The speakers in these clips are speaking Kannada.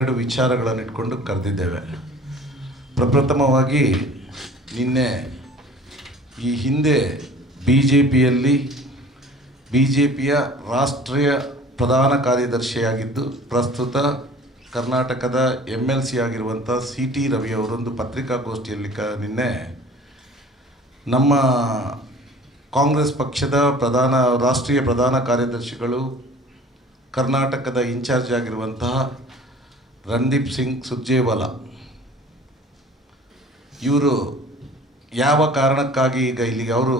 ಎರಡು ವಿಚಾರಗಳನ್ನು ಇಟ್ಕೊಂಡು ಕರೆದಿದ್ದೇವೆ. ಪ್ರಪ್ರಥಮವಾಗಿ ನಿನ್ನೆ ಈ ಹಿಂದೆ ಬಿಜೆಪಿಯ ರಾಷ್ಟ್ರೀಯ ಪ್ರಧಾನ ಕಾರ್ಯದರ್ಶಿಯಾಗಿದ್ದು ಪ್ರಸ್ತುತ ಕರ್ನಾಟಕದ MLC ಆಗಿರುವಂಥ CT ರವಿ ಅವರೊಂದು ಪತ್ರಿಕಾಗೋಷ್ಠಿಯಲ್ಲಿ ನಿನ್ನೆ ನಮ್ಮ ಕಾಂಗ್ರೆಸ್ ಪಕ್ಷದ ರಾಷ್ಟ್ರೀಯ ಪ್ರಧಾನ ಕಾರ್ಯದರ್ಶಿಗಳು ಕರ್ನಾಟಕದ ಇನ್ಚಾರ್ಜ್ ಆಗಿರುವಂತಹ ರಣದೀಪ್ ಸಿಂಗ್ ಸುರ್ಜೇವಾಲಾ ಇವರು ಯಾವ ಕಾರಣಕ್ಕಾಗಿ ಇಲ್ಲಿಗೆ ಅವರು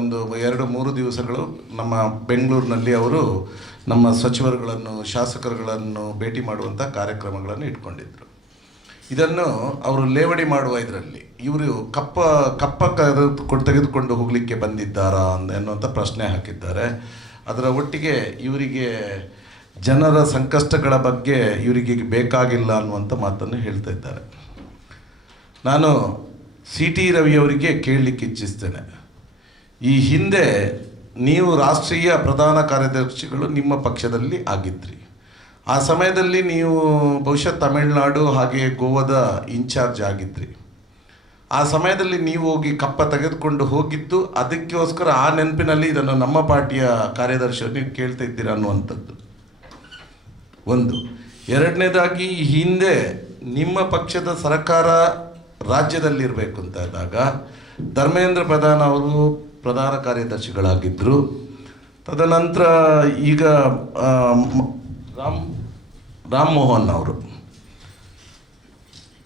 ಒಂದು 2-3 ದಿವಸಗಳು ನಮ್ಮ ಬೆಂಗಳೂರಿನಲ್ಲಿ ಅವರು ನಮ್ಮ ಸಚಿವರುಗಳನ್ನು ಶಾಸಕರುಗಳನ್ನು ಭೇಟಿ ಮಾಡುವಂಥ ಕಾರ್ಯಕ್ರಮಗಳನ್ನು ಇಟ್ಕೊಂಡಿದ್ದರು. ಇದನ್ನು ಅವರು ಲೇವಡಿ ಮಾಡುವ ಇದರಲ್ಲಿ ಇವರು ಕಪ್ಪ ತೆಗೆದುಕೊಂಡು ಹೋಗಲಿಕ್ಕೆ ಬಂದಿದ್ದಾರಾ ಅನ್ನುವಂಥ ಪ್ರಶ್ನೆ ಹಾಕಿದ್ದಾರೆ. ಅದರ ಒಟ್ಟಿಗೆ ಇವರಿಗೆ ಜನರ ಸಂಕಷ್ಟಗಳ ಬಗ್ಗೆ ಇವರಿಗೆ ಬೇಕಾಗಿಲ್ಲ ಅನ್ನುವಂಥ ಮಾತನ್ನು ಹೇಳ್ತಾ ಇದ್ದಾರೆ. ನಾನು CT ರವಿಯವರಿಗೆ ಕೇಳಲಿಕ್ಕೆ ಇಚ್ಛಿಸ್ತೇನೆ, ಈ ಹಿಂದೆ ನೀವು ರಾಷ್ಟ್ರೀಯ ಪ್ರಧಾನ ಕಾರ್ಯದರ್ಶಿಗಳು ನಿಮ್ಮ ಪಕ್ಷದಲ್ಲಿ ಆಗಿದ್ರಿ. ಆ ಸಮಯದಲ್ಲಿ ನೀವು ಬಹುಶಃ ತಮಿಳುನಾಡು ಹಾಗೆ ಗೋವಾದ ಇನ್ಚಾರ್ಜ್ ಆಗಿದ್ರಿ. ಆ ಸಮಯದಲ್ಲಿ ನೀವು ಹೋಗಿ ಕಪ್ಪ ತೆಗೆದುಕೊಂಡು ಹೋಗಿದ್ದು ಅದಕ್ಕೋಸ್ಕರ ಆ ನೆನಪಿನಲ್ಲಿ ಇದನ್ನು ನಮ್ಮ ಪಾರ್ಟಿಯ ಕಾರ್ಯದರ್ಶಿಯನ್ನು ನೀವು ಕೇಳ್ತಾ ಇದ್ದೀರಾ ಅನ್ನುವಂಥದ್ದು ಒಂದು. ಎರಡನೇದಾಗಿ ಹಿಂದೆ ನಿಮ್ಮ ಪಕ್ಷದ ಸರ್ಕಾರ ರಾಜ್ಯದಲ್ಲಿರಬೇಕು ಅಂತ ಇದ್ದಾಗ ಧರ್ಮೇಂದ್ರ ಪ್ರಧಾನ್ ಅವರು ಪ್ರಧಾನ ಕಾರ್ಯದರ್ಶಿಗಳಾಗಿದ್ದರು. ತದನಂತರ ಈಗ ರಾಮ್ ಮೋಹನ್ ಅವರು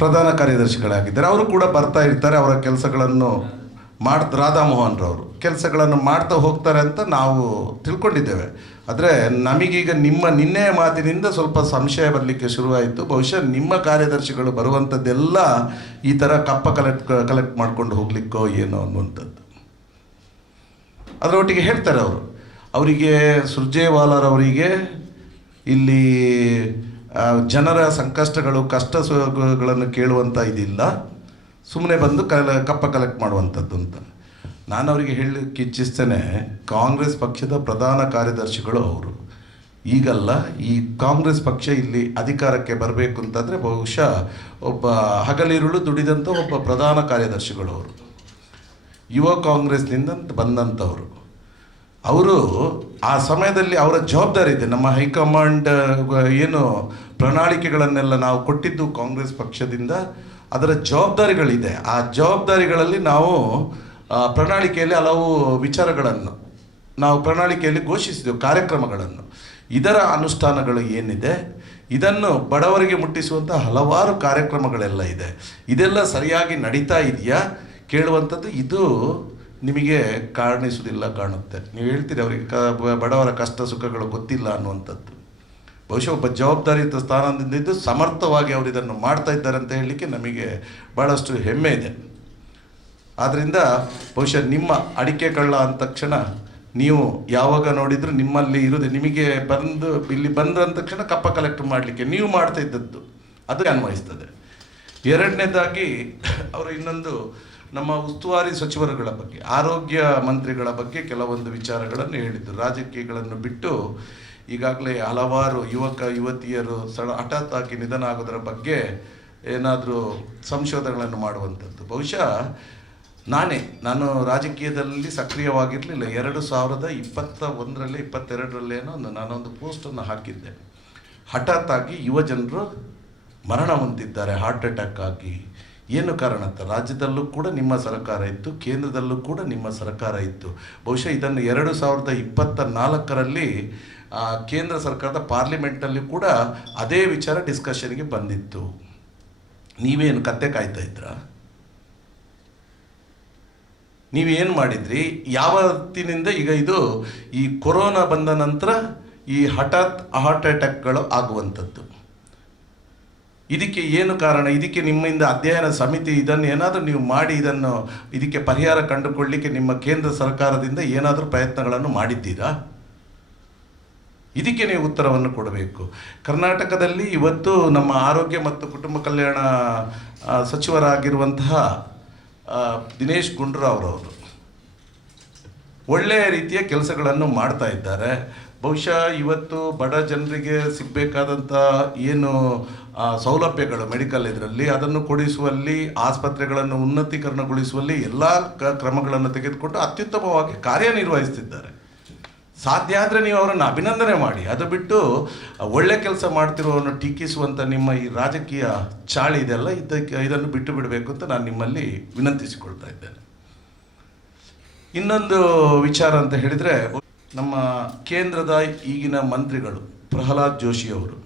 ಪ್ರಧಾನ ಕಾರ್ಯದರ್ಶಿಗಳಾಗಿದ್ದಾರೆ. ಅವರು ಕೂಡ ಬರ್ತಾ ಇರ್ತಾರೆ, ಅವರ ಕೆಲಸಗಳನ್ನು ರಾಧಾ ಮೋಹನ್ ರವರು ಕೆಲಸಗಳನ್ನು ಮಾಡ್ತಾ ಹೋಗ್ತಾರೆ ಅಂತ ನಾವು ತಿಳ್ಕೊಂಡಿದ್ದೇವೆ. ಆದರೆ ನಮಗೀಗ ನಿನ್ನೆಯ ಮಾತಿನಿಂದ ಸ್ವಲ್ಪ ಸಂಶಯ ಬರಲಿಕ್ಕೆ ಶುರುವಾಯಿತು. ಬಹುಶಃ ನಿಮ್ಮ ಕಾರ್ಯದರ್ಶಿಗಳು ಬರುವಂಥದ್ದೆಲ್ಲ ಈ ಥರ ಕಪ್ಪ ಕಲೆಕ್ಟ್ ಮಾಡ್ಕೊಂಡು ಹೋಗ್ಲಿಕ್ಕೋ ಏನೋ ಅನ್ನುವಂಥದ್ದು. ಅದರೊಟ್ಟಿಗೆ ಹೇಳ್ತಾರೆ ಅವರಿಗೆ ಸುರ್ಜೇವಾಲಾರವರಿಗೆ ಇಲ್ಲಿ ಜನರ ಸಂಕಷ್ಟಗಳು ಕಷ್ಟ ಸುಖಗಳನ್ನು ಕೇಳುವಂಥ ಇದಿಲ್ಲ, ಸುಮ್ಮನೆ ಬಂದು ಕಪ್ಪ ಕಲೆಕ್ಟ್ ಮಾಡುವಂಥದ್ದು ಅಂತ. ನಾನು ಅವರಿಗೆ ಹೇಳಲಿಕ್ಕೆ ಇಚ್ಛಿಸ್ತೇನೆ, ಕಾಂಗ್ರೆಸ್ ಪಕ್ಷದ ಪ್ರಧಾನ ಕಾರ್ಯದರ್ಶಿಗಳು ಅವರು. ಈಗಲ್ಲ, ಈ ಕಾಂಗ್ರೆಸ್ ಪಕ್ಷ ಇಲ್ಲಿ ಅಧಿಕಾರಕ್ಕೆ ಬರಬೇಕು ಅಂತಂದರೆ ಬಹುಶಃ ಒಬ್ಬ ಹಗಲಿರುಳು ದುಡಿದಂಥ ಒಬ್ಬ ಪ್ರಧಾನ ಕಾರ್ಯದರ್ಶಿಗಳು ಅವರು. ಯುವ ಕಾಂಗ್ರೆಸ್ನಿಂದ ಬಂದಂಥವರು ಅವರು. ಆ ಸಮಯದಲ್ಲಿ ಅವರ ಜವಾಬ್ದಾರಿ ಇದೆ. ನಮ್ಮ ಹೈಕಮಾಂಡ್ ಏನು ಪ್ರಣಾಳಿಕೆಗಳನ್ನೆಲ್ಲ ನಾವು ಕೊಟ್ಟಿದ್ದು ಕಾಂಗ್ರೆಸ್ ಪಕ್ಷದಿಂದ, ಅದರ ಜವಾಬ್ದಾರಿಗಳಿದೆ. ಆ ಜವಾಬ್ದಾರಿಗಳಲ್ಲಿ ನಾವು ಪ್ರಣಾಳಿಕೆಯಲ್ಲಿ ಹಲವು ವಿಚಾರಗಳನ್ನು ನಾವು ಪ್ರಣಾಳಿಕೆಯಲ್ಲಿ ಘೋಷಿಸಿದೆವು, ಕಾರ್ಯಕ್ರಮಗಳನ್ನು. ಇದರ ಅನುಷ್ಠಾನಗಳು ಏನಿದೆ, ಇದನ್ನು ಬಡವರಿಗೆ ಮುಟ್ಟಿಸುವಂಥ ಹಲವಾರು ಕಾರ್ಯಕ್ರಮಗಳೆಲ್ಲ ಇದೆ. ಇದೆಲ್ಲ ಸರಿಯಾಗಿ ನಡೀತಾ ಇದೆಯಾ ಕೇಳುವಂಥದ್ದು ಇದು ನಿಮಗೆ ಕಾಣಿಸುವುದಿಲ್ಲ ಕಾಣುತ್ತೆ. ನೀವು ಹೇಳ್ತೀರಿ ಅವರಿಗೆ ಬಡವರ ಕಷ್ಟ ಸುಖಗಳು ಗೊತ್ತಿಲ್ಲ ಅನ್ನುವಂಥದ್ದು. ಬಹುಶಃ ಒಬ್ಬ ಜವಾಬ್ದಾರಿಯುತ ಸ್ಥಾನದಿಂದ ಇದ್ದು ಸಮರ್ಥವಾಗಿ ಅವರು ಇದನ್ನು ಮಾಡ್ತಾ ಇದ್ದಾರೆ ಅಂತ ಹೇಳಲಿಕ್ಕೆ ನಮಗೆ ಭಾಳಷ್ಟು ಹೆಮ್ಮೆ ಇದೆ. ಆದ್ದರಿಂದ ಬಹುಶಃ ನಿಮ್ಮ ಅಡಿಕೆ ಕಳ್ಳ ಅಂದ ತಕ್ಷಣ ನೀವು ಯಾವಾಗ ನೋಡಿದರೂ ನಿಮ್ಮಲ್ಲಿ ಇರೋದು ನಿಮಗೆ ಇಲ್ಲಿ ಬಂದ ತಕ್ಷಣ ಕಪ್ಪ ಕಲೆಕ್ಟ್ ಮಾಡಲಿಕ್ಕೆ ನೀವು ಮಾಡ್ತಾ ಇದ್ದದ್ದು ಅದು ಅನ್ವಯಿಸ್ತದೆ. ಎರಡನೇದಾಗಿ ಅವರು ಇನ್ನೊಂದು ನಮ್ಮ ಉಸ್ತುವಾರಿ ಸಚಿವರುಗಳ ಬಗ್ಗೆ, ಆರೋಗ್ಯ ಮಂತ್ರಿಗಳ ಬಗ್ಗೆ ಕೆಲವೊಂದು ವಿಚಾರಗಳನ್ನು ಹೇಳಿದ್ದು. ರಾಜಕೀಯಗಳನ್ನು ಬಿಟ್ಟು ಈಗಾಗಲೇ ಹಲವಾರು ಯುವತಿಯರು ಹಠಾತ್ ಆಗಿ ನಿಧನ ಆಗೋದರ ಬಗ್ಗೆ ಏನಾದರೂ ಸಂಶೋಧನೆಗಳನ್ನು ಮಾಡುವಂಥದ್ದು. ಬಹುಶಃ ನಾನು ರಾಜಕೀಯದಲ್ಲಿ ಸಕ್ರಿಯವಾಗಿರಲಿಲ್ಲ. 2021ರಲ್ಲಿ 22ರಲ್ಲೇನೋ ನಾನೊಂದು ಪೋಸ್ಟನ್ನು ಹಾಕಿದ್ದೆ. ಹಠಾತ್ ಆಗಿ ಯುವ ಜನರು ಮರಣ ಹೊಂದಿದ್ದಾರೆ ಹಾರ್ಟ್ ಅಟ್ಯಾಕ್ ಆಗಿ. ಏನು ಕಾರಣ ಅಂತ, ರಾಜ್ಯದಲ್ಲೂ ಕೂಡ ನಿಮ್ಮ ಸರ್ಕಾರ ಇತ್ತು, ಕೇಂದ್ರದಲ್ಲೂ ಕೂಡ ನಿಮ್ಮ ಸರ್ಕಾರ ಇತ್ತು. ಬಹುಶಃ ಇದನ್ನು 2024ರಲ್ಲಿ ಕೇಂದ್ರ ಸರ್ಕಾರದ ಪಾರ್ಲಿಮೆಂಟಲ್ಲಿ ಕೂಡ ಅದೇ ವಿಚಾರ ಡಿಸ್ಕಷನ್ಗೆ ಬಂದಿತ್ತು. ನೀವೇನು ಕತ್ತೆ ಕಾಯ್ತಾ ಇದ್ರಾ? ನೀವೇನು ಮಾಡಿದ್ರಿ? ಯಾವತ್ತಿನಿಂದ ಈಗ ಈ ಕೊರೋನಾ ಬಂದ ನಂತರ ಈ ಹಠಾತ್ ಹಾರ್ಟ್ ಅಟ್ಯಾಕ್ಗಳು ಆಗುವಂಥದ್ದು, ಇದಕ್ಕೆ ಏನು ಕಾರಣ? ಇದಕ್ಕೆ ನಿಮ್ಮಿಂದ ಅಧ್ಯಯನ ಸಮಿತಿ ಇದನ್ನು ಏನಾದರೂ ನೀವು ಮಾಡಿ ಇದಕ್ಕೆ ಪರಿಹಾರ ಕಂಡುಕೊಳ್ಳಲಿಕ್ಕೆ ನಿಮ್ಮ ಕೇಂದ್ರ ಸರ್ಕಾರದಿಂದ ಏನಾದರೂ ಪ್ರಯತ್ನಗಳನ್ನು ಮಾಡಿದ್ದೀರಾ? ಇದಕ್ಕೆ ನೀವು ಉತ್ತರವನ್ನು ಕೊಡಬೇಕು. ಕರ್ನಾಟಕದಲ್ಲಿ ಇವತ್ತು ನಮ್ಮ ಆರೋಗ್ಯ ಮತ್ತು ಕುಟುಂಬ ಕಲ್ಯಾಣ ಸಚಿವರಾಗಿರುವಂತಹ ದಿನೇಶ್ ಗುಂಡೂರಾವ್ ಅವರು ಒಳ್ಳೆಯ ರೀತಿಯ ಕೆಲಸಗಳನ್ನು ಮಾಡ್ತಾ ಇದ್ದಾರೆ. ಬಹುಶಃ ಇವತ್ತು ಬಡ ಜನರಿಗೆ ಸಿಗಬೇಕಾದಂಥ ಏನು ಸೌಲಭ್ಯಗಳು ಮೆಡಿಕಲ್ ಇದರಲ್ಲಿ ಅದನ್ನು ಕೊಡಿಸುವಲ್ಲಿ, ಆಸ್ಪತ್ರೆಗಳನ್ನು ಉನ್ನತೀಕರಣಗೊಳಿಸುವಲ್ಲಿ ಎಲ್ಲ ಕ್ರಮಗಳನ್ನು ತೆಗೆದುಕೊಂಡು ಅತ್ಯುತ್ತಮವಾಗಿ ಕಾರ್ಯನಿರ್ವಹಿಸ್ತಿದ್ದಾರೆ. ಸಾಧ್ಯ ಆದರೆ ನೀವು ಅವರನ್ನು ಅಭಿನಂದನೆ ಮಾಡಿ. ಅದು ಬಿಟ್ಟು ಒಳ್ಳೆ ಕೆಲಸ ಮಾಡ್ತಿರೋವನ್ನು ಟೀಕಿಸುವಂಥ ನಿಮ್ಮ ಈ ರಾಜಕೀಯ ಚಾಳಿ ಇದೆಲ್ಲ ಇದನ್ನು ಬಿಟ್ಟು ಬಿಡಬೇಕು ಅಂತ ನಾನು ನಿಮ್ಮಲ್ಲಿ ವಿನಂತಿಸಿಕೊಳ್ತಾ ಇದ್ದೇನೆ. ಇನ್ನೊಂದು ವಿಚಾರ ಅಂತ ಹೇಳಿದರೆ, ನಮ್ಮ ಕೇಂದ್ರದ ಈಗಿನ ಮಂತ್ರಿಗಳು ಪ್ರಹ್ಲಾದ್ ಜೋಶಿ ಅವರು,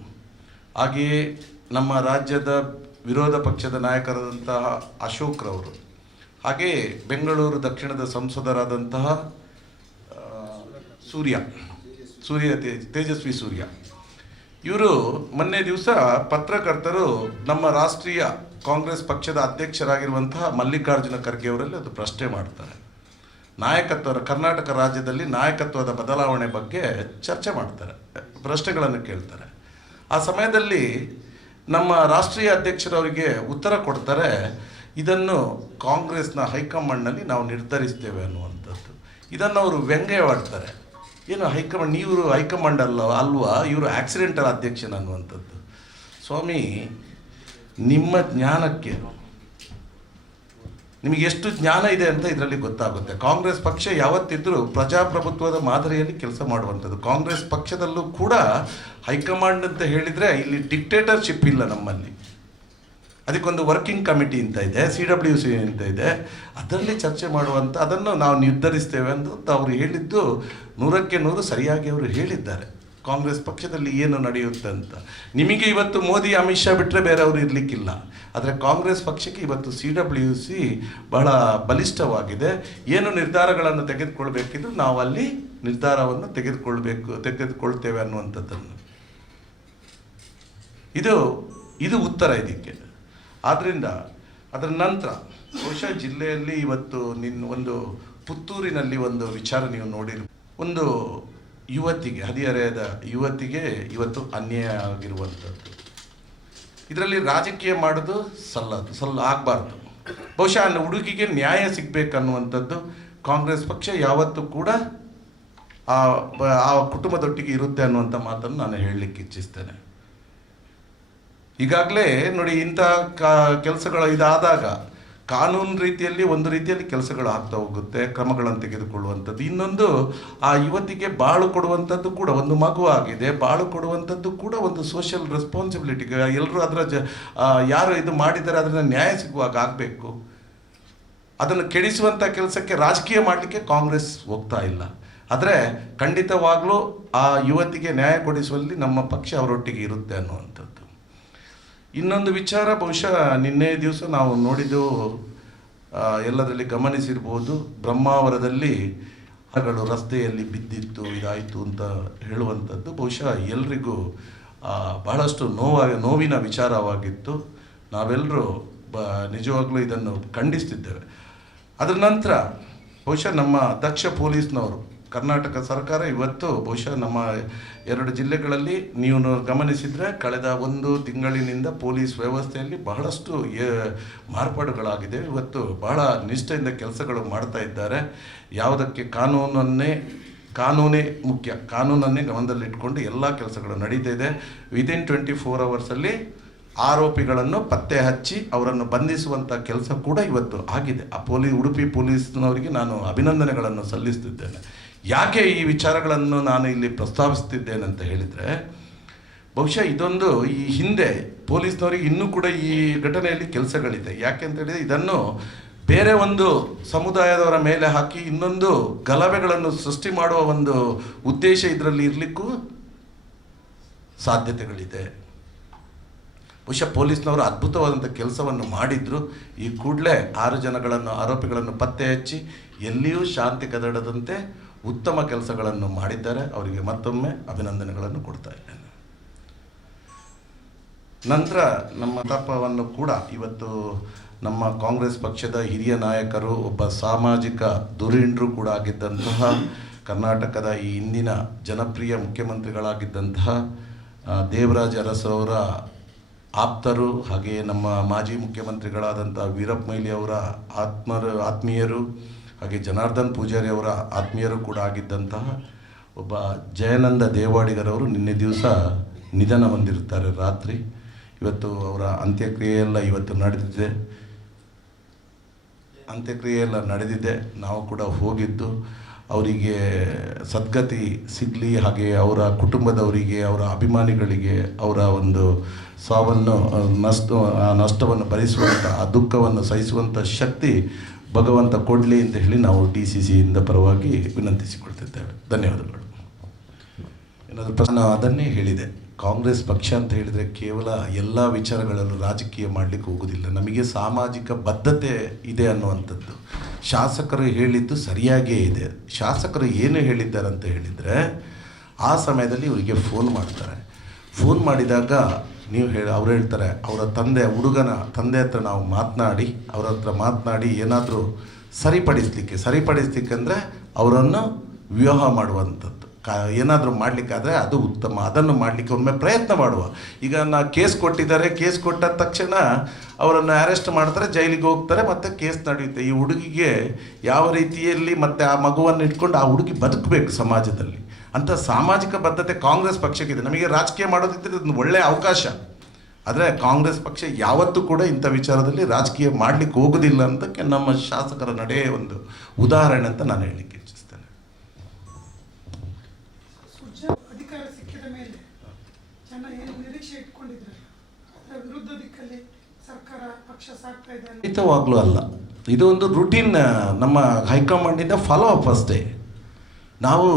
ಹಾಗೆಯೇ ನಮ್ಮ ರಾಜ್ಯದ ವಿರೋಧ ಪಕ್ಷದ ನಾಯಕರಾದಂತಹ ಅಶೋಕ್ ರವರು, ಹಾಗೆಯೇ ಬೆಂಗಳೂರು ದಕ್ಷಿಣದ ಸಂಸದರಾದಂತಹ ತೇಜಸ್ವಿ ಸೂರ್ಯ ಇವರು ಮೊನ್ನೆ ದಿವಸ ಪತ್ರಕರ್ತರು ನಮ್ಮ ರಾಷ್ಟ್ರೀಯ ಕಾಂಗ್ರೆಸ್ ಪಕ್ಷದ ಅಧ್ಯಕ್ಷರಾಗಿರುವಂತಹ ಮಲ್ಲಿಕಾರ್ಜುನ ಖರ್ಗೆ ಅವರಲ್ಲಿ ಒಂದು ಪ್ರಶ್ನೆ ಮಾಡ್ತಾರೆ. ನಾಯಕತ್ವದ ಕರ್ನಾಟಕ ರಾಜ್ಯದಲ್ಲಿ ನಾಯಕತ್ವದ ಬದಲಾವಣೆ ಬಗ್ಗೆ ಚರ್ಚೆ ಮಾಡ್ತಾರೆ, ಪ್ರಶ್ನೆಗಳನ್ನು ಕೇಳ್ತಾರೆ. ಆ ಸಮಯದಲ್ಲಿ ನಮ್ಮ ರಾಷ್ಟ್ರೀಯ ಅಧ್ಯಕ್ಷರವರಿಗೆ ಉತ್ತರ ಕೊಡ್ತಾರೆ, ಇದನ್ನು ಕಾಂಗ್ರೆಸ್ನ ಹೈಕಮಾಂಡ್ನಲ್ಲಿ ನಾವು ನಿರ್ಧರಿಸ್ತೇವೆ ಅನ್ನುವಂಥದ್ದು. ಇದನ್ನು ಅವರು ವ್ಯಂಗ್ಯವಾಡ್ತಾರೆ. ಏನು ಹೈಕಮಾಂಡ್, ನೀವು ಹೈಕಮಾಂಡ್ ಅಲ್ವಾ, ಇವರು ಆಕ್ಸಿಡೆಂಟಲ್ ಅಧ್ಯಕ್ಷನ ಅನ್ನುವಂಥದ್ದು. ಸ್ವಾಮಿ, ನಿಮ್ಮ ಜ್ಞಾನಕ್ಕೆ ನಿಮಗೆ ಎಷ್ಟು ಜ್ಞಾನ ಇದೆ ಅಂತ ಇದರಲ್ಲಿ ಗೊತ್ತಾಗುತ್ತೆ. ಕಾಂಗ್ರೆಸ್ ಪಕ್ಷ ಯಾವತ್ತಿದ್ರೂ ಪ್ರಜಾಪ್ರಭುತ್ವದ ಮಾದರಿಯಲ್ಲಿ ಕೆಲಸ ಮಾಡುವಂಥದ್ದು. ಕಾಂಗ್ರೆಸ್ ಪಕ್ಷದಲ್ಲೂ ಕೂಡ ಹೈಕಮಾಂಡ್ ಅಂತ ಹೇಳಿದರೆ ಇಲ್ಲಿ ಡಿಕ್ಟೇಟರ್ಶಿಪ್ ಇಲ್ಲ ನಮ್ಮಲ್ಲಿ. ಅದಕ್ಕೊಂದು ವರ್ಕಿಂಗ್ ಕಮಿಟಿ ಅಂತ ಇದೆ, CWC ಅಂತ ಇದೆ, ಅದರಲ್ಲಿ ಚರ್ಚೆ ಮಾಡುವಂಥ ಅದನ್ನು ನಾವು ನಿರ್ಧರಿಸ್ತೇವೆ ಅಂತ ಅವರು ಹೇಳಿದ್ದು 100ಕ್ಕೆ 100 ಸರಿಯಾಗಿ ಅವರು ಹೇಳಿದ್ದಾರೆ. ಕಾಂಗ್ರೆಸ್ ಪಕ್ಷದಲ್ಲಿ ಏನು ನಡೆಯುತ್ತೆ ಅಂತ ನಿಮಗೆ ಇವತ್ತು ಮೋದಿ ಅಮಿತ್ ಶಾ ಬಿಟ್ಟರೆ ಬೇರೆ ಅವರು ಇರಲಿಕ್ಕಿಲ್ಲ. ಆದರೆ ಕಾಂಗ್ರೆಸ್ ಪಕ್ಷಕ್ಕೆ ಇವತ್ತು CWC ಬಹಳ ಬಲಿಷ್ಠವಾಗಿದೆ. ಏನು ನಿರ್ಧಾರಗಳನ್ನು ತೆಗೆದುಕೊಳ್ಬೇಕಿದ್ರು ನಾವು ಅಲ್ಲಿ ನಿರ್ಧಾರವನ್ನು ತೆಗೆದುಕೊಳ್ತೇವೆ ಅನ್ನುವಂಥದ್ದನ್ನು. ಇದು ಉತ್ತರ ಇದಕ್ಕೆ. ಆದ್ದರಿಂದ ಅದರ ನಂತರ ಬಹುಶಃ ಜಿಲ್ಲೆಯಲ್ಲಿ ಇವತ್ತು ಒಂದು ಪುತ್ತೂರಿನಲ್ಲಿ ಒಂದು ವಿಚಾರ ನೀವು ನೋಡಿರಿ. ಒಂದು ಯುವತಿಗೆ, ಹದಿಹರೆಯದ ಯುವತಿಗೆ ಇವತ್ತು ಅನ್ಯಾಯ ಆಗಿರುವಂಥದ್ದು. ಇದರಲ್ಲಿ ರಾಜಕೀಯ ಮಾಡೋದು ಆಗಬಾರ್ದು. ಬಹುಶಃ ಆ ಹುಡುಗಿಗೆ ನ್ಯಾಯ ಸಿಗಬೇಕನ್ನುವಂಥದ್ದು ಕಾಂಗ್ರೆಸ್ ಪಕ್ಷ ಯಾವತ್ತೂ ಕೂಡ ಆ ಕುಟುಂಬದೊಟ್ಟಿಗೆ ಇರುತ್ತೆ ಅನ್ನುವಂಥ ಮಾತನ್ನು ನಾನು ಹೇಳಲಿಕ್ಕೆ ಇಚ್ಛಿಸ್ತೇನೆ. ಈಗಾಗಲೇ ನೋಡಿ, ಇಂಥ ಕೆಲಸಗಳು ಇದಾದಾಗ ಕಾನೂನು ರೀತಿಯಲ್ಲಿ ಒಂದು ರೀತಿಯಲ್ಲಿ ಕೆಲಸಗಳು ಆಗ್ತಾ ಹೋಗುತ್ತೆ, ಕ್ರಮಗಳನ್ನು ತೆಗೆದುಕೊಳ್ಳುವಂಥದ್ದು. ಇನ್ನೊಂದು, ಆ ಯುವತಿಗೆ ಬಾಳು ಕೊಡುವಂಥದ್ದು ಕೂಡ, ಒಂದು ಮಗು ಆಗಿದೆ, ಬಾಳು ಕೊಡುವಂಥದ್ದು ಕೂಡ ಒಂದು ಸೋಷಿಯಲ್ ರೆಸ್ಪಾನ್ಸಿಬಿಲಿಟಿ. ಎಲ್ಲರೂ ಅದರ ಯಾರು ಇದು ಮಾಡಿದ್ದಾರೆ ಅದನ್ನು ನ್ಯಾಯ ಸಿಗುವಾಗ ಆಗಬೇಕು. ಅದನ್ನು ಕೆಡಿಸುವಂಥ ಕೆಲಸಕ್ಕೆ ರಾಜಕೀಯ ಮಾಡಲಿಕ್ಕೆ ಕಾಂಗ್ರೆಸ್ ಹೋಗ್ತಾ ಇಲ್ಲ. ಆದರೆ ಖಂಡಿತವಾಗಲೂ ಆ ಯುವತಿಗೆ ನ್ಯಾಯ ಕೊಡಿಸುವಲ್ಲಿ ನಮ್ಮ ಪಕ್ಷ ಅವರೊಟ್ಟಿಗೆ ಇರುತ್ತೆ ಅನ್ನುವಂಥದ್ದು. ಇನ್ನೊಂದು ವಿಚಾರ, ಬಹುಶಃ ನಿನ್ನೆ ದಿವಸ ನಾವು ನೋಡಿದ್ದು, ಎಲ್ಲದರಲ್ಲಿ ಗಮನಿಸಿರ್ಬೋದು, ಬ್ರಹ್ಮಾವರದಲ್ಲಿ ರಸ್ತೆಯಲ್ಲಿ ಬಿದ್ದಿತ್ತು, ಇದಾಯಿತು ಅಂತ ಹೇಳುವಂಥದ್ದು ಬಹುಶಃ ಎಲ್ರಿಗೂ ಬಹಳಷ್ಟು ನೋವಿನ ವಿಚಾರವಾಗಿತ್ತು. ನಾವೆಲ್ಲರೂ ನಿಜವಾಗ್ಲೂ ಇದನ್ನು ಖಂಡಿಸ್ತಿದ್ದೇವೆ. ಅದರ ನಂತರ ಬಹುಶಃ ನಮ್ಮ ದಕ್ಷ ಪೊಲೀಸ್ನವರು, ಕರ್ನಾಟಕ ಸರ್ಕಾರ ಇವತ್ತು ಬಹುಶಃ ನಮ್ಮ 2 ಜಿಲ್ಲೆಗಳಲ್ಲಿ ನೀವು ಗಮನಿಸಿದರೆ ಕಳೆದ 1 ತಿಂಗಳಿನಿಂದ ಪೊಲೀಸ್ ವ್ಯವಸ್ಥೆಯಲ್ಲಿ ಬಹಳಷ್ಟು ಮಾರ್ಪಾಡುಗಳಾಗಿದೆ. ಇವತ್ತು ಬಹಳ ನಿಷ್ಠೆಯಿಂದ ಕೆಲಸಗಳು ಮಾಡ್ತಾ ಇದ್ದಾರೆ. ಯಾವುದಕ್ಕೆ ಕಾನೂನೇ ಮುಖ್ಯ, ಕಾನೂನನ್ನೇ ಗಮನದಲ್ಲಿಟ್ಕೊಂಡು ಎಲ್ಲ ಕೆಲಸಗಳು ನಡೀತಾ ಇದೆ. ವಿದಿನ್ 24 ಅವರ್ಸಲ್ಲಿ ಆರೋಪಿಗಳನ್ನು ಪತ್ತೆ ಹಚ್ಚಿ ಅವರನ್ನು ಬಂಧಿಸುವಂಥ ಕೆಲಸ ಕೂಡ ಇವತ್ತು ಆಗಿದೆ. ಆ ಉಡುಪಿ ಪೊಲೀಸ್ನವರಿಗೆ ನಾನು ಅಭಿನಂದನೆಗಳನ್ನು ಸಲ್ಲಿಸ್ತಿದ್ದೇನೆ. ಯಾಕೆ ಈ ವಿಚಾರಗಳನ್ನು ನಾನು ಇಲ್ಲಿ ಪ್ರಸ್ತಾವಿಸ್ತಿದ್ದೇನೆಂತ ಹೇಳಿದರೆ, ಬಹುಶಃ ಇದೊಂದು ಈ ಹಿಂದೆ ಪೊಲೀಸ್ನವರಿಗೆ ಇನ್ನೂ ಕೂಡ ಈ ಘಟನೆಯಲ್ಲಿ ಕೆಲಸಗಳಿದೆ. ಯಾಕೆ ಅಂತ ಹೇಳಿದರೆ, ಇದನ್ನು ಬೇರೆ ಒಂದು ಸಮುದಾಯದವರ ಮೇಲೆ ಹಾಕಿ ಇನ್ನೊಂದು ಗಲಭೆಗಳನ್ನು ಸೃಷ್ಟಿ ಮಾಡುವ ಒಂದು ಉದ್ದೇಶ ಇದರಲ್ಲಿ ಇರಲಿಕ್ಕೂ ಸಾಧ್ಯತೆಗಳಿದೆ. ಬಹುಶಃ ಪೊಲೀಸ್ನವರು ಅದ್ಭುತವಾದಂಥ ಕೆಲಸವನ್ನು ಮಾಡಿದ್ರು. ಈ ಕೂಡಲೇ 6 ಆರೋಪಿಗಳನ್ನು ಪತ್ತೆ ಹಚ್ಚಿ ಎಲ್ಲಿಯೂ ಶಾಂತಿ ಕದಡದಂತೆ ಉತ್ತಮ ಕೆಲಸಗಳನ್ನು ಮಾಡಿದ್ದಾರೆ. ಅವರಿಗೆ ಮತ್ತೊಮ್ಮೆ ಅಭಿನಂದನೆಗಳನ್ನು ಕೊಡ್ತಾ ಇದ್ದೇನೆ. ನಂತರ ನಮ್ಮ ತಪ್ಪವನ್ನು ಕೂಡ ಇವತ್ತು ನಮ್ಮ ಕಾಂಗ್ರೆಸ್ ಪಕ್ಷದ ಹಿರಿಯ ನಾಯಕರು, ಒಬ್ಬ ಸಾಮಾಜಿಕ ಧುರೀಣರು ಕೂಡ ಆಗಿದ್ದಂತಹ, ಕರ್ನಾಟಕದ ಈ ಹಿಂದಿನ ಜನಪ್ರಿಯ ಮುಖ್ಯಮಂತ್ರಿಗಳಾಗಿದ್ದಂತಹ ದೇವರಾಜ ಅರಸು ಆಪ್ತರು, ಹಾಗೆಯೇ ನಮ್ಮ ಮಾಜಿ ಮುಖ್ಯಮಂತ್ರಿಗಳಾದಂಥ ವೀರಪ್ಪ ಮೊಯ್ಲಿ ಅವರ ಆತ್ಮೀಯರು, ಹಾಗೆ ಜನಾರ್ದನ್ ಪೂಜಾರಿ ಅವರ ಆತ್ಮೀಯರು ಕೂಡ ಆಗಿದ್ದಂತಹ ಒಬ್ಬ ಜಯನಂದ ದೇವಾಡಿಗರವರು ನಿನ್ನೆ ದಿವಸ ನಿಧನ ಹೊಂದಿರುತ್ತಾರೆ ರಾತ್ರಿ. ಇವತ್ತು ಅವರ ಅಂತ್ಯಕ್ರಿಯೆ ಎಲ್ಲ ಇವತ್ತು ನಡೆದಿದೆ. ನಾವು ಕೂಡ ಹೋಗಿದ್ದು ಅವರಿಗೆ ಸದ್ಗತಿ ಸಿಗಲಿ, ಹಾಗೆ ಅವರ ಕುಟುಂಬದವರಿಗೆ, ಅವರ ಅಭಿಮಾನಿಗಳಿಗೆ ಅವರ ಒಂದು ಸಾವನ್ನು ನಷ್ಟವನ್ನು ಭರಿಸುವಂಥ, ಆ ದುಃಖವನ್ನು ಸಹಿಸುವಂಥ ಶಕ್ತಿ ಭಗವಂತ ಕೊಡಲಿ ಅಂತ ಹೇಳಿ ನಾವು DCCಯಿಂದ ಪರವಾಗಿ ವಿನಂತಿಸಿಕೊಳ್ತಿದ್ದೇವೆ. ಧನ್ಯವಾದಗಳು. ಏನಾದರೂ ನಾನು ಅದನ್ನೇ ಹೇಳಿದೆ, ಕಾಂಗ್ರೆಸ್ ಪಕ್ಷ ಅಂತ ಹೇಳಿದರೆ ಕೇವಲ ಎಲ್ಲ ವಿಚಾರಗಳಲ್ಲೂ ರಾಜಕೀಯ ಮಾಡಲಿಕ್ಕೆ ಹೋಗೋದಿಲ್ಲ. ನಮಗೆ ಸಾಮಾಜಿಕ ಬದ್ಧತೆ ಇದೆ ಅನ್ನುವಂಥದ್ದು. ಶಾಸಕರು ಹೇಳಿದ್ದು ಸರಿಯಾಗಿಯೇ ಇದೆ. ಶಾಸಕರು ಏನು ಹೇಳಿದ್ದಾರೆ ಅಂತ ಹೇಳಿದರೆ, ಆ ಸಮಯದಲ್ಲಿ ಇವರಿಗೆ ಫೋನ್ ಮಾಡ್ತಾರೆ. ಫೋನ್ ಮಾಡಿದಾಗ ಅವ್ರು ಹೇಳ್ತಾರೆ, ಅವರ ಹುಡುಗನ ತಂದೆ ಹತ್ರ ನಾವು ಮಾತನಾಡಿ ಏನಾದರೂ ಸರಿಪಡಿಸ್ಲಿಕ್ಕೆ ಅಂದರೆ ಅವರನ್ನು ವಿವಾಹ ಮಾಡುವಂಥದ್ದು ಏನಾದರೂ ಮಾಡಲಿಕ್ಕಾದರೆ ಅದು ಉತ್ತಮ. ಅದನ್ನು ಮಾಡಲಿಕ್ಕೆ ಒಮ್ಮೆ ಪ್ರಯತ್ನ ಮಾಡುವ. ಈಗ ಕೇಸ್ ಕೊಟ್ಟಿದ್ದಾರೆ, ಕೇಸ್ ಕೊಟ್ಟ ತಕ್ಷಣ ಅವರನ್ನು ಅರೆಸ್ಟ್ ಮಾಡ್ತಾರೆ, ಜೈಲಿಗೆ ಹೋಗ್ತಾರೆ, ಮತ್ತು ಕೇಸ್ ನಡೆಯುತ್ತೆ. ಈ ಹುಡುಗಿಗೆ ಯಾವ ರೀತಿಯಲ್ಲಿ ಮತ್ತು ಆ ಮಗುವನ್ನು ಇಟ್ಕೊಂಡು ಆ ಹುಡುಗಿ ಬದುಕಬೇಕು ಸಮಾಜದಲ್ಲಿ ಅಂತ ಸಾಮಾಜಿಕ ಬದ್ಧತೆ ಕಾಂಗ್ರೆಸ್ ಪಕ್ಷಕ್ಕಿದೆ. ನಮಗೆ ರಾಜಕೀಯ ಮಾಡೋದಿದ್ದರೆ ಒಂದು ಒಳ್ಳೆಯ ಅವಕಾಶ. ಆದರೆ ಕಾಂಗ್ರೆಸ್ ಪಕ್ಷ ಯಾವತ್ತೂ ಕೂಡ ಇಂಥ ವಿಚಾರದಲ್ಲಿ ರಾಜಕೀಯ ಮಾಡಲಿಕ್ಕೆ ಹೋಗೋದಿಲ್ಲ ಅಂತಕ್ಕೆ ನಮ್ಮ ಶಾಸಕರ ನಡೆಯೇ ಒಂದು ಉದಾಹರಣೆ ಅಂತ ನಾನು ಹೇಳಲಿಕ್ಕೆ ಇಚ್ಛಿಸ್ತೇನೆ. ಅಧಿಕಾರ ಸಿಕ್ಕಿದ ಮೇಲೆ ಜನ ಏನು ನಿರೀಕ್ಷೆ ಇಟ್ಕೊಂಡಿದ್ದಾರೆ, ಅದರ ವಿರುದ್ಧ ದಿಕ್ಕಲ್ಲಿ ಸರ್ಕಾರ ಪಕ್ಷ ಸಾಗ್ತಾ ಇದೆ. ಖಂಡಿತವಾಗ್ಲೂ ಅಲ್ಲ. ಇದು ಒಂದು ರೂಟೀನ್ ನಮ್ಮ ಹೈಕಮಾಂಡಿಂದ ಫಾಲೋ ಅಪ್ ಅಷ್ಟೇ. ನಾವು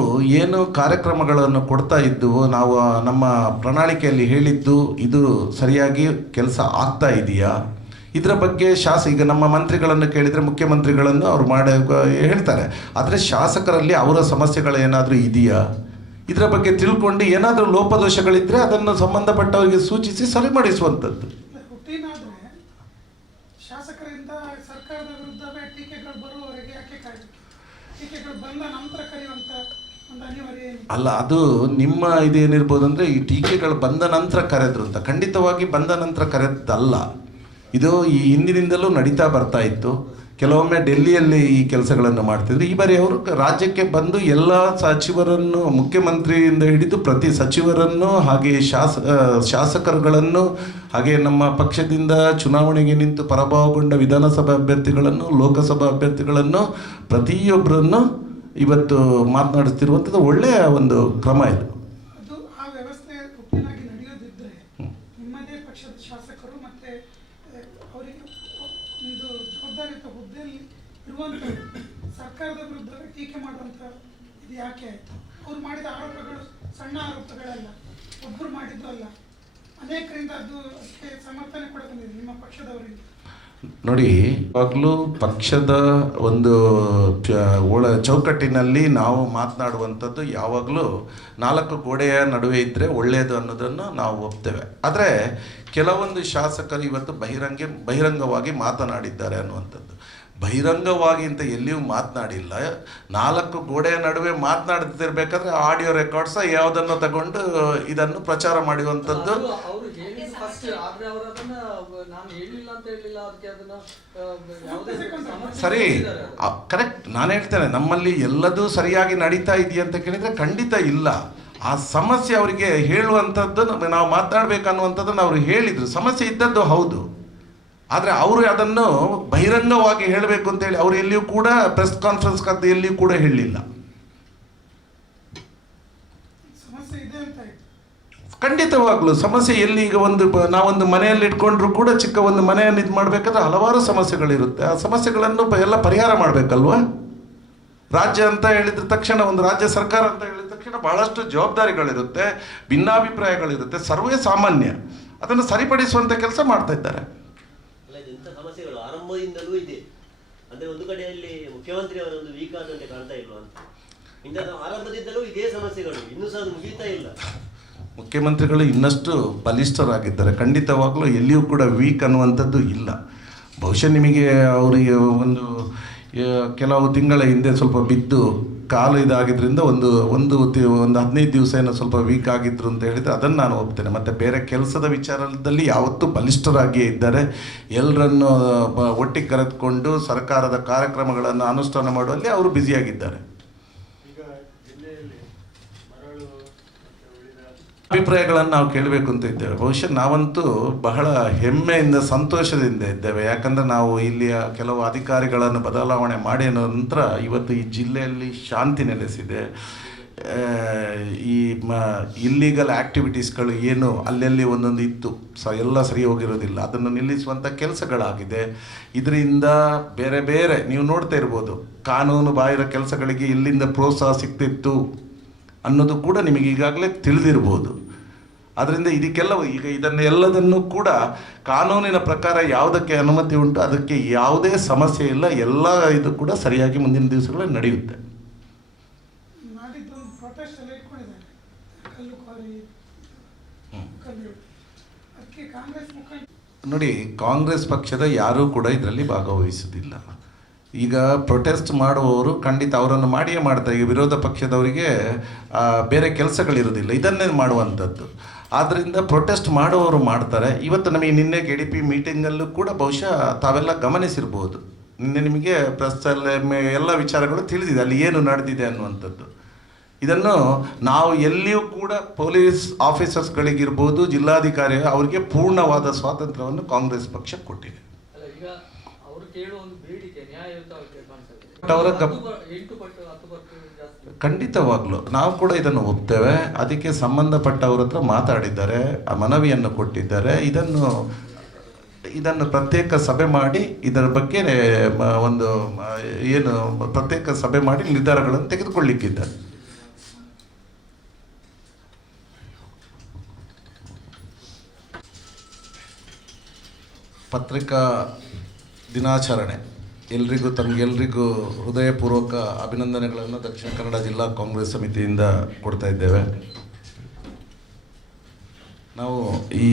ಏನು ಕಾರ್ಯಕ್ರಮಗಳನ್ನು ಕೊಡ್ತಾ ಇದ್ದವು, ನಾವು ನಮ್ಮ ಪ್ರಣಾಳಿಕೆಯಲ್ಲಿ ಹೇಳಿದ್ದು ಇದು ಸರಿಯಾಗಿ ಕೆಲಸ ಆಗ್ತಾ ಇದೆಯಾ, ಇದರ ಬಗ್ಗೆ ಈಗ ನಮ್ಮ ಮಂತ್ರಿಗಳನ್ನು ಕೇಳಿದರೆ ಮುಖ್ಯಮಂತ್ರಿಗಳನ್ನು ಅವ್ರು ಹೇಳ್ತಾರೆ. ಆದರೆ ಶಾಸಕರಲ್ಲಿ ಅವರ ಸಮಸ್ಯೆಗಳು ಏನಾದರೂ ಇದೆಯಾ, ಇದರ ಬಗ್ಗೆ ತಿಳ್ಕೊಂಡು ಏನಾದರೂ ಲೋಪದೋಷಗಳಿದ್ದರೆ ಅದನ್ನು ಸಂಬಂಧಪಟ್ಟವರಿಗೆ ಸೂಚಿಸಿ ಸರಿಪಡಿಸುವಂಥದ್ದು. ಶಾಸಕರಿಂದ ಸರ್ಕಾರದ ವಿರುದ್ಧವೇ ಟೀಕೆಗಳು ಬರುವವರೆಗೆ ಯಾಕೆ ಕಾಯ್ಬೇಕು? ಟೀಕೆಗಳು ಬಂದ ನಂತರ ಕರೆಯುವಂತ ಒಂದು ಅನಿವಾರ್ಯ ಅಲ್ಲ. ಅದು ನಿಮ್ಮ ಇದೇನಿರ್ಬೋದು ಅಂದರೆ, ಈ ಟೀಕೆಗಳು ಬಂದ ನಂತರ ಕರೆದ್ರು ಅಂತ. ಖಂಡಿತವಾಗಿ ಬಂದ ನಂತರ ಕರೆದಲ್ಲ. ಇದು ಈ ಹಿಂದಿನಿಂದಲೂ ನಡೀತಾ ಬರ್ತಾ ಇತ್ತು. ಕೆಲವೊಮ್ಮೆ ಡೆಲ್ಲಿಯಲ್ಲಿ ಈ ಕೆಲಸಗಳನ್ನು ಮಾಡ್ತಿದ್ರು. ಈ ಬಾರಿ ಅವರು ರಾಜ್ಯಕ್ಕೆ ಬಂದು ಎಲ್ಲ ಸಚಿವರನ್ನು, ಮುಖ್ಯಮಂತ್ರಿಯಿಂದ ಹಿಡಿದು ಪ್ರತಿ ಸಚಿವರನ್ನು, ಹಾಗೆ ಶಾಸಕರುಗಳನ್ನು, ಹಾಗೆ ನಮ್ಮ ಪಕ್ಷದಿಂದ ಚುನಾವಣೆಗೆ ನಿಂತು ಪರಾಭವಗೊಂಡ ವಿಧಾನಸಭಾ ಅಭ್ಯರ್ಥಿಗಳನ್ನು, ಲೋಕಸಭಾ ಅಭ್ಯರ್ಥಿಗಳನ್ನು, ಪ್ರತಿಯೊಬ್ಬರನ್ನು ಇವತ್ತು ಮಾತನಾಡುತ್ತಿರುವಂಥದ್ದು ಒಳ್ಳೆಯ ಒಂದು ಕ್ರಮ ಇದು. ಅದು ಆ ವ್ಯವಸ್ಥೆ ಒಪ್ಪಿನಾಗಿ ನಡೆಯೋದಿದ್ದರೆ ನಿಮ್ಮದೇ ಪಕ್ಷದ ಶಾಸಕರು ಮತ್ತೆ ಅವರಿಗೆ ಒಂದು ಜವಾಬ್ದಾರಿಯುತ ಹುದ್ದೆಯಲ್ಲಿ ಇರುವಂಥ ಸರ್ಕಾರದ ವಿರುದ್ಧ ಟೀಕೆ ಮಾಡುವಂಥ ಇದು ಯಾಕೆ ಆಯಿತು? ಅವ್ರು ಮಾಡಿದ ಆರೋಪಗಳು ಸಣ್ಣ ಆರೋಪಗಳಲ್ಲ, ಒಬ್ಬರು ಮಾಡಿದ್ದು ಅಲ್ಲ, ಅನೇಕರಿಂದ ಅದು ಅದಕ್ಕೆ ಸಮರ್ಥನೆ ಕೂಡ ಬಂದಿದೆ ನಿಮ್ಮ ಪಕ್ಷದವರಿಂದ. ನೋಡಿ, ಇವಾಗಲೂ ಪಕ್ಷದ ಒಂದು ಚೌಕಟ್ಟಿನಲ್ಲಿ ನಾವು ಮಾತನಾಡುವಂಥದ್ದು ಯಾವಾಗಲೂ ನಾಲ್ಕು ಗೋಡೆಯ ನಡುವೆ ಇದ್ದರೆ ಒಳ್ಳೆಯದು ಅನ್ನೋದನ್ನು ನಾವು ಒಪ್ತೇವೆ. ಆದರೆ ಕೆಲವೊಂದು ಶಾಸಕರು ಇವತ್ತು ಬಹಿರಂಗವಾಗಿ ಮಾತನಾಡಿದ್ದಾರೆ ಅನ್ನುವಂಥದ್ದು. ಬಹಿರಂಗವಾಗಿ ಅಂತ ಎಲ್ಲಿಯೂ ಮಾತನಾಡಿಲ್ಲ. ನಾಲ್ಕು ಗೋಡೆಯ ನಡುವೆ ಮಾತನಾಡ್ತಿರ್ಬೇಕಾದ್ರೆ ಆಡಿಯೋ ರೆಕಾರ್ಡ್ಸ್ ಯಾವುದನ್ನು ತಗೊಂಡು ಇದನ್ನು ಪ್ರಚಾರ ಮಾಡುವಂಥದ್ದು. ಸರಿ, ಕರೆಕ್ಟ್. ನಾನು ಹೇಳ್ತೇನೆ, ನಮ್ಮಲ್ಲಿ ಎಲ್ಲದೂ ಸರಿಯಾಗಿ ನಡೀತಾ ಇದೆಯಾ ಅಂತ ಕೇಳಿದರೆ ಖಂಡಿತ ಇಲ್ಲ. ಆ ಸಮಸ್ಯೆ ಅವರಿಗೆ ಹೇಳುವಂಥದ್ದು, ನಾವು ಮಾತನಾಡಬೇಕನ್ನುವಂಥದ್ದನ್ನು ಅವರು ಹೇಳಿದರು. ಸಮಸ್ಯೆ ಇದ್ದದ್ದು ಹೌದು, ಆದರೆ ಅವರು ಅದನ್ನು ಬಹಿರಂಗವಾಗಿ ಹೇಳಬೇಕು ಅಂತೇಳಿ ಅವರು ಎಲ್ಲಿಯೂ ಕೂಡ ಪ್ರೆಸ್ ಕಾನ್ಫರೆನ್ಸ್ ಕರೆದು ಎಲ್ಲಿಯೂ ಕೂಡ ಹೇಳಲಿಲ್ಲ. ಖಂಡಿತವಾಗ್ಲೂ ಸಮಸ್ಯೆ ಎಲ್ಲಿ, ಈಗ ನಾವೊಂದು ಮನೆಯಲ್ಲಿ ಇಟ್ಕೊಂಡ್ರು ಕೂಡ ಚಿಕ್ಕ ಒಂದು ಮನೆಯನ್ನು ಇದು ಮಾಡಬೇಕಾದ್ರೆ ಹಲವಾರು ಸಮಸ್ಯೆಗಳಿರುತ್ತೆ. ಆ ಸಮಸ್ಯೆಗಳನ್ನು ಎಲ್ಲ ಪರಿಹಾರ ಮಾಡಬೇಕಲ್ವ? ರಾಜ್ಯ ಅಂತ ಹೇಳಿದ ತಕ್ಷಣ, ಒಂದು ರಾಜ್ಯ ಸರ್ಕಾರ ಅಂತ ಹೇಳಿದ ತಕ್ಷಣ ಬಹಳಷ್ಟು ಜವಾಬ್ದಾರಿಗಳಿರುತ್ತೆ, ಭಿನ್ನಾಭಿಪ್ರಾಯಗಳಿರುತ್ತೆ, ಸರ್ವೇ ಸಾಮಾನ್ಯ. ಅದನ್ನು ಸರಿಪಡಿಸುವಂಥ ಕೆಲಸ ಮಾಡ್ತಾ ಇದ್ದಾರೆ. ಸಮಸ್ಯೆಗಳು ಆರಂಭದಿಂದಲೂ ಇದೆ. ಅಂದ್ರೆ ಒಂದು ಕಡೆಯಲ್ಲಿ ಮುಖ್ಯಮಂತ್ರಿ ಅವರ ಒಂದು ವೀಕ್ ಆದಂತೆ ಕಾಣ್ತಾ ಇಲ್ವಾ ಅಂತ. ಇಂತಹ ಆರಂಭದಿಂದಲೂ ಇದೇ ಸಮಸ್ಯೆಗಳು ಇನ್ನೂ ಸಹ ಮುಗಿತಾ ಇಲ್ಲ. ಮುಖ್ಯಮಂತ್ರಿಗಳು ಇನ್ನಷ್ಟು ಬಲಿಷ್ಠರಾಗಿದ್ದಾರೆ. ಖಂಡಿತವಾಗ್ಲೂ ಎಲ್ಲಿಯೂ ಕೂಡ ವೀಕ್ ಅನ್ನುವಂಥದ್ದು ಇಲ್ಲ. ಬಹುಶಃ ನಿಮಗೆ ಅವರಿಗೆ ಒಂದು ಕೆಲವು ತಿಂಗಳ ಹಿಂದೆ ಸ್ವಲ್ಪ ಬಿದ್ದು ಕಾಲು ಇದಾಗಿದ್ದರಿಂದ ಒಂದು 15 ದಿವಸ ಏನೋ ಸ್ವಲ್ಪ ವೀಕ್ ಆಗಿದ್ರು ಅಂತ ಹೇಳಿದರೆ ಅದನ್ನು ನಾನು ಒಪ್ತೇನೆ. ಮತ್ತು ಬೇರೆ ಕೆಲಸದ ವಿಚಾರದಲ್ಲಿ ಯಾವತ್ತೂ ಬಲಿಷ್ಠರಾಗಿಯೇ ಇದ್ದಾರೆ. ಎಲ್ಲರನ್ನು ಒಟ್ಟಿಗೆ ಕರೆದುಕೊಂಡು ಸರ್ಕಾರದ ಕಾರ್ಯಕ್ರಮಗಳನ್ನು ಅನುಷ್ಠಾನ ಮಾಡುವಲ್ಲಿ ಅವರು ಬ್ಯುಸಿಯಾಗಿದ್ದಾರೆ. ಈಗ ಜಿಲ್ಲೆಯಲ್ಲಿ ಅಭಿಪ್ರಾಯಗಳನ್ನು ನಾವು ಕೇಳಬೇಕು ಅಂತ ಇದ್ದೇವೆ. ಬಹುಶಃ ನಾವಂತೂ ಬಹಳ ಹೆಮ್ಮೆಯಿಂದ ಸಂತೋಷದಿಂದ ಇದ್ದೇವೆ. ಯಾಕಂದರೆ ನಾವು ಇಲ್ಲಿಯ ಕೆಲವು ಅಧಿಕಾರಿಗಳನ್ನು ಬದಲಾವಣೆ ಮಾಡಿದ ನಂತರ ಇವತ್ತು ಈ ಜಿಲ್ಲೆಯಲ್ಲಿ ಶಾಂತಿ ನೆಲೆಸಿದೆ. ಈ ಇಲ್ಲೀಗಲ್ ಆ್ಯಕ್ಟಿವಿಟೀಸ್ಗಳು ಏನು ಅಲ್ಲಲ್ಲಿ ಒಂದೊಂದು ಇತ್ತು ಎಲ್ಲ ಸರಿ ಹೋಗಿರೋದಿಲ್ಲ, ಅದನ್ನು ನಿಲ್ಲಿಸುವಂಥ ಕೆಲಸಗಳಾಗಿದೆ. ಇದರಿಂದ ಬೇರೆ ಬೇರೆ ನೀವು ನೋಡ್ತಾ ಇರ್ಬೋದು, ಕಾನೂನು ಬಾಹಿರ ಕೆಲಸಗಳಿಗೆ ಎಲ್ಲಿಂದ ಪ್ರೋತ್ಸಾಹ ಸಿಗ್ತಿತ್ತು ಅನ್ನೋದು ಕೂಡ ನಿಮಗೆ ಈಗಾಗಲೇ ತಿಳಿದಿರ್ಬೋದು. ಅದರಿಂದ ಇದಕ್ಕೆಲ್ಲ ಈಗ ಇದನ್ನೆಲ್ಲದನ್ನು ಕೂಡ ಕಾನೂನಿನ ಪ್ರಕಾರ ಯಾವುದಕ್ಕೆ ಅನುಮತಿ ಉಂಟು ಅದಕ್ಕೆ ಯಾವುದೇ ಸಮಸ್ಯೆ ಇಲ್ಲ. ಎಲ್ಲ ಇದು ಕೂಡ ಸರಿಯಾಗಿ ಮುಂದಿನ ದಿವಸಗಳಲ್ಲಿ ನಡೆಯುತ್ತೆ. ನಾಡಿದ್ದೊಂದು ಪ್ರೊಟೆಸ್ಟ್ ಎಲ್ಲ ಇಟ್ಕೊಂಡಿದ್ದಾರೆ, ಕಲ್ಲು ಕ್ವಾರಿ ಕಲ್ಲು. ಅದಕ್ಕೆ ಕಾಂಗ್ರೆಸ್ ಮುಖಂಡ ನೋಡಿ, ಕಾಂಗ್ರೆಸ್ ಪಕ್ಷದ ಯಾರೂ ಕೂಡ ಇದರಲ್ಲಿ ಭಾಗವಹಿಸುವುದಿಲ್ಲ. ಈಗ ಪ್ರೊಟೆಸ್ಟ್ ಮಾಡುವವರು ಖಂಡಿತ ಅವರನ್ನು ಮಾಡಿಯೇ ಮಾಡ್ತಾರೆ. ಈಗ ವಿರೋಧ ಪಕ್ಷದವರಿಗೆ ಬೇರೆ ಕೆಲಸಗಳಿರೋದಿಲ್ಲ, ಇದನ್ನೇ ಮಾಡುವಂಥದ್ದು. ಆದ್ದರಿಂದ ಪ್ರೊಟೆಸ್ಟ್ ಮಾಡುವವರು ಮಾಡ್ತಾರೆ. ಇವತ್ತು ನಮಗೆ ನಿನ್ನೆ KDP ಮೀಟಿಂಗಲ್ಲೂ ಕೂಡ ಬಹುಶಃ ತಾವೆಲ್ಲ ಗಮನಿಸಿರ್ಬೋದು. ನಿನ್ನೆ ನಿಮಗೆ ಪ್ರೆಸ್ಸಲ್ಲಿ ಎಲ್ಲ ವಿಚಾರಗಳು ತಿಳಿದಿದೆ, ಅಲ್ಲಿ ಏನು ನಡೆದಿದೆ ಅನ್ನುವಂಥದ್ದು. ಇದನ್ನು ನಾವು ಎಲ್ಲಿಯೂ ಕೂಡ ಪೊಲೀಸ್ ಆಫೀಸರ್ಸ್ಗಳಿಗಿರ್ಬೋದು, ಜಿಲ್ಲಾಧಿಕಾರಿ ಅವರಿಗೆ ಪೂರ್ಣವಾದ ಸ್ವಾತಂತ್ರ್ಯವನ್ನು ಕಾಂಗ್ರೆಸ್ ಪಕ್ಷ ಕೊಟ್ಟಿದೆ. ಖಂಡಿತವಾಗ್ಲೂ ನಾವು ಕೂಡ ಇದನ್ನು ಒಪ್ತೇವೆ. ಅದಕ್ಕೆ ಸಂಬಂಧಪಟ್ಟವ್ರ ಹತ್ರ ಮಾತಾಡಿದ್ದಾರೆ, ಆ ಮನವಿಯನ್ನು ಕೊಟ್ಟಿದ್ದಾರೆ. ಇದನ್ನು ಪ್ರತ್ಯೇಕ ಸಭೆ ಮಾಡಿ ಇದರ ಬಗ್ಗೆ ಒಂದು ಏನು ಪ್ರತ್ಯೇಕ ಸಭೆ ಮಾಡಿ ನಿರ್ಧಾರಗಳನ್ನು ತೆಗೆದುಕೊಳ್ಳಿಕ್ಕಿದ್ದಾರೆ. ಪತ್ರಿಕಾ ದಿನಾಚರಣೆ ತಮಗೆಲ್ಲರಿಗೂ ಹೃದಯಪೂರ್ವಕ ಅಭಿನಂದನೆಗಳನ್ನು ದಕ್ಷಿಣ ಕನ್ನಡ ಜಿಲ್ಲಾ ಕಾಂಗ್ರೆಸ್ ಸಮಿತಿಯಿಂದ ಕೊಡ್ತಾ ಇದ್ದೇವೆ. ನಾವು ಈ